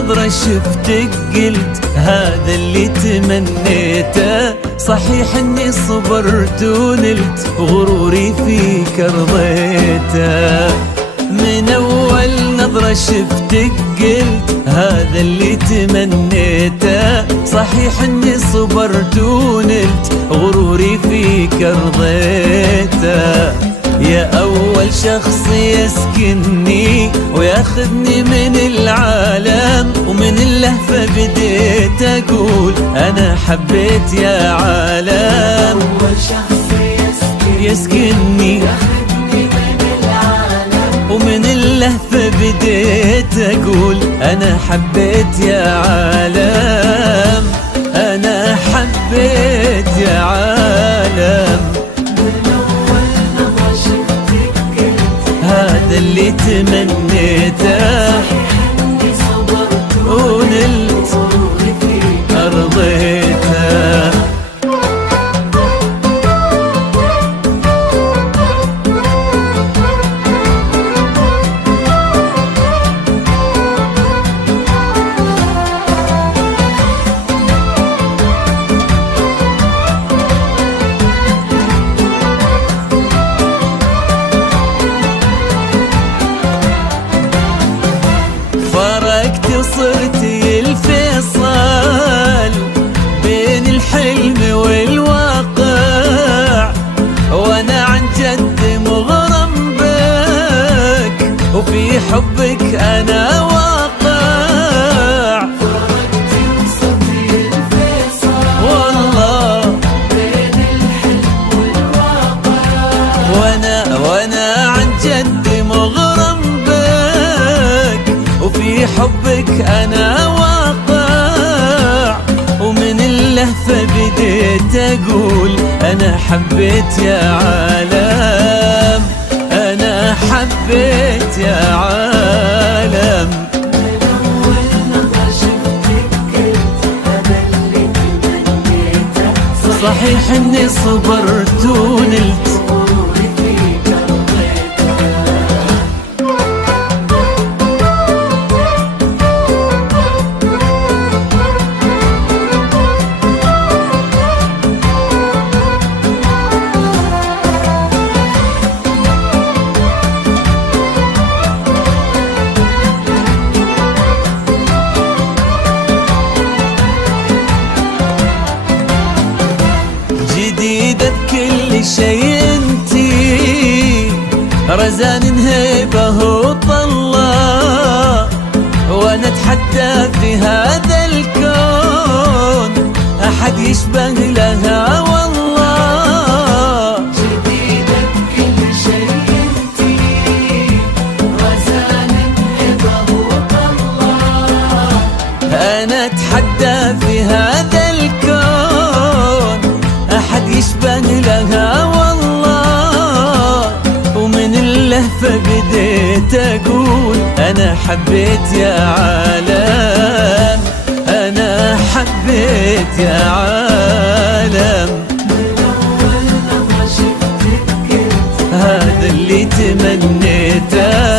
نظرة شفتك قلت هذا اللي تمنيته. صحيح اني صبرت ونلت غروري فيك رضيته. من اول نظرة شفتك قلت هذا اللي تمنيته. صحيح اني صبرت ونلت غروري فيك رضيته. يا أول شخص يسكنني وياخذني من العالم، ومن اللهفة بديت أقول أنا حبيت يا عالم. أول شخص يسكنني ياخذني من العالم، ومن اللهفة بديت أقول أنا حبيت يا عالم. أنا حبيت يا عالم. هذا اللي تمنيته. إني صبرت ونلت غروري فيك رضيته. صرت الفيصل بين الحلم والواقع، وانا عن جد مغرم بك وفي حبك انا واقع. فرقت وصرت الفيصل والله بين الحلم والواقع، وانا عن جد مغرم بك وفي حبك أنا واقع. ومن اللهفة بديت أقول أنا حبيت يا عالم. أنا حبيت يا عالم. من أول نظرة شفتك قلت هذا اللي تمنيته. صحيح إني صبرت ونلت غروري فيك رضيته. جديدة بكل شيء انتي، رزان هيبة وطلة، وانا اتحدى في هذا الكون احد يشبه لها والله. جديدة بكل شيء انتي، رزان هبة وطلة، انا اتحدى في هذا الكون احد يشبه لها والله. ومن اللهفة بديت اقول انا حبيت يا عالم. انا حبيت يا عالم. من أول نظرة شفتك قلت هذا اللي تمنيته.